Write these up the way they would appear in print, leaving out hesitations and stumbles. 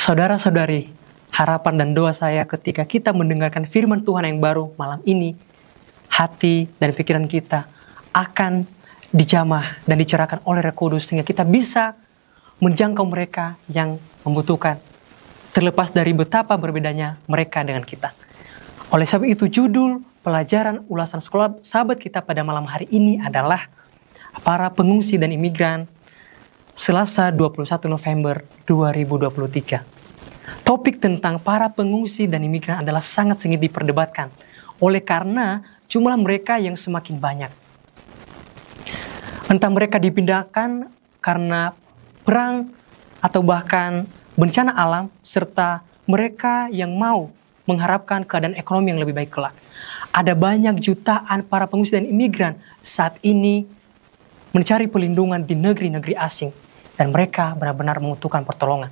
Saudara-saudari, harapan dan doa saya ketika kita mendengarkan firman Tuhan yang baru malam ini, hati dan pikiran kita akan dijamah dan dicerahkan oleh Roh Kudus sehingga kita bisa menjangkau mereka yang membutuhkan, terlepas dari betapa berbedanya mereka dengan kita. Oleh sebab itu, judul pelajaran ulasan sekolah sahabat kita pada malam hari ini adalah para pengungsi dan imigran Selasa 21 November 2023. Topik tentang para pengungsi dan imigran adalah sangat sengit diperdebatkan oleh karena jumlah mereka yang semakin banyak. Entah mereka dipindahkan karena perang atau bahkan bencana alam, serta mereka yang mau mengharapkan keadaan ekonomi yang lebih baik kelak. Ada banyak jutaan para pengungsi dan imigran saat ini mencari perlindungan di negeri-negeri asing, dan mereka benar-benar membutuhkan pertolongan.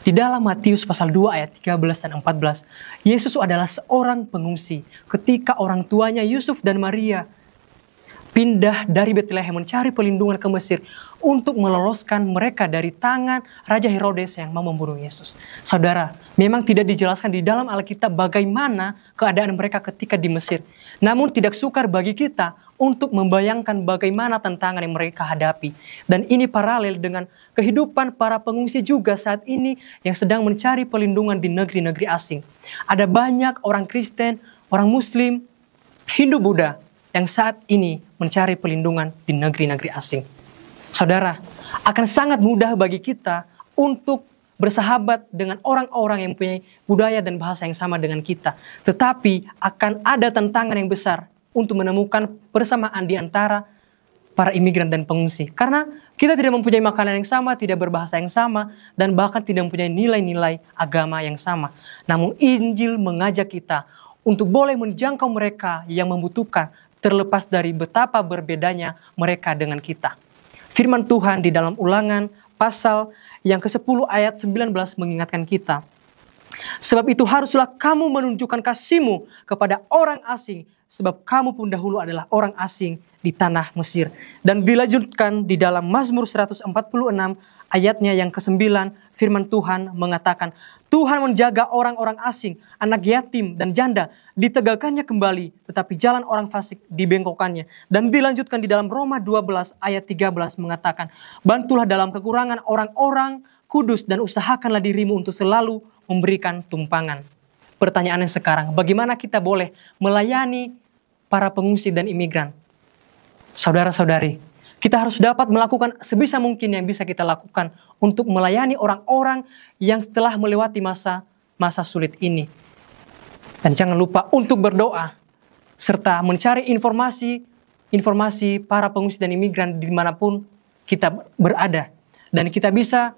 Di dalam Matius pasal 2 ayat 13 dan 14, Yesus adalah seorang pengungsi ketika orang tuanya Yusuf dan Maria pindah dari Betlehem mencari perlindungan ke Mesir untuk meloloskan mereka dari tangan Raja Herodes yang mau membunuh Yesus. Saudara, memang tidak dijelaskan di dalam Alkitab bagaimana keadaan mereka ketika di Mesir. Namun tidak sukar bagi kita untuk membayangkan bagaimana tantangan yang mereka hadapi. Dan ini paralel dengan kehidupan para pengungsi juga saat ini yang sedang mencari perlindungan di negeri-negeri asing. Ada banyak orang Kristen, orang Muslim, Hindu, Buddha yang saat ini mencari perlindungan di negeri-negeri asing. Saudara, akan sangat mudah bagi kita untuk bersahabat dengan orang-orang yang mempunyai budaya dan bahasa yang sama dengan kita. Tetapi akan ada tantangan yang besar untuk menemukan persamaan di antara para imigran dan pengungsi. Karena kita tidak mempunyai makanan yang sama, tidak berbahasa yang sama, dan bahkan tidak mempunyai nilai-nilai agama yang sama. Namun Injil mengajak kita untuk boleh menjangkau mereka yang membutuhkan, terlepas dari betapa berbedanya mereka dengan kita. Firman Tuhan di dalam Ulangan pasal yang ke-10 ayat 19 mengingatkan kita. Sebab itu haruslah kamu menunjukkan kasihmu kepada orang asing, sebab kamu pun dahulu adalah orang asing di tanah Mesir. Dan dilanjutkan di dalam Mazmur 146 ayatnya yang ke-9, firman Tuhan mengatakan, Tuhan menjaga orang-orang asing, anak yatim dan janda, ditegakkannya kembali, tetapi jalan orang fasik dibengkokkannya. Dan dilanjutkan di dalam Roma 12 ayat 13 mengatakan, bantulah dalam kekurangan orang-orang kudus dan usahakanlah dirimu untuk selalu memberikan tumpangan. Pertanyaannya sekarang, bagaimana kita boleh melayani para pengungsi dan imigran? Saudara-saudari, kita harus dapat melakukan sebisa mungkin yang bisa kita lakukan untuk melayani orang-orang yang telah melewati masa sulit ini. Dan jangan lupa untuk berdoa, serta mencari informasi para pengungsi dan imigran dimanapun kita berada. Dan kita bisa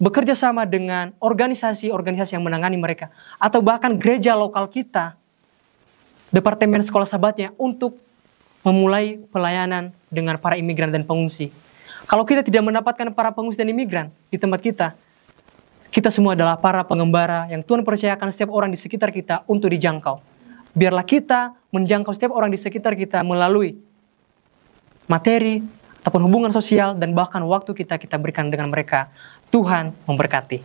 bekerja sama dengan organisasi-organisasi yang menangani mereka. Atau bahkan gereja lokal kita, Departemen Sekolah Sahabatnya, untuk memulai pelayanan dengan para imigran dan pengungsi. Kalau kita tidak mendapatkan para pengungsi dan imigran di tempat kita semua adalah para pengembara yang Tuhan percayakan setiap orang di sekitar kita untuk dijangkau. Biarlah kita menjangkau setiap orang di sekitar kita melalui materi ataupun hubungan sosial dan bahkan waktu kita berikan dengan mereka. Tuhan memberkati.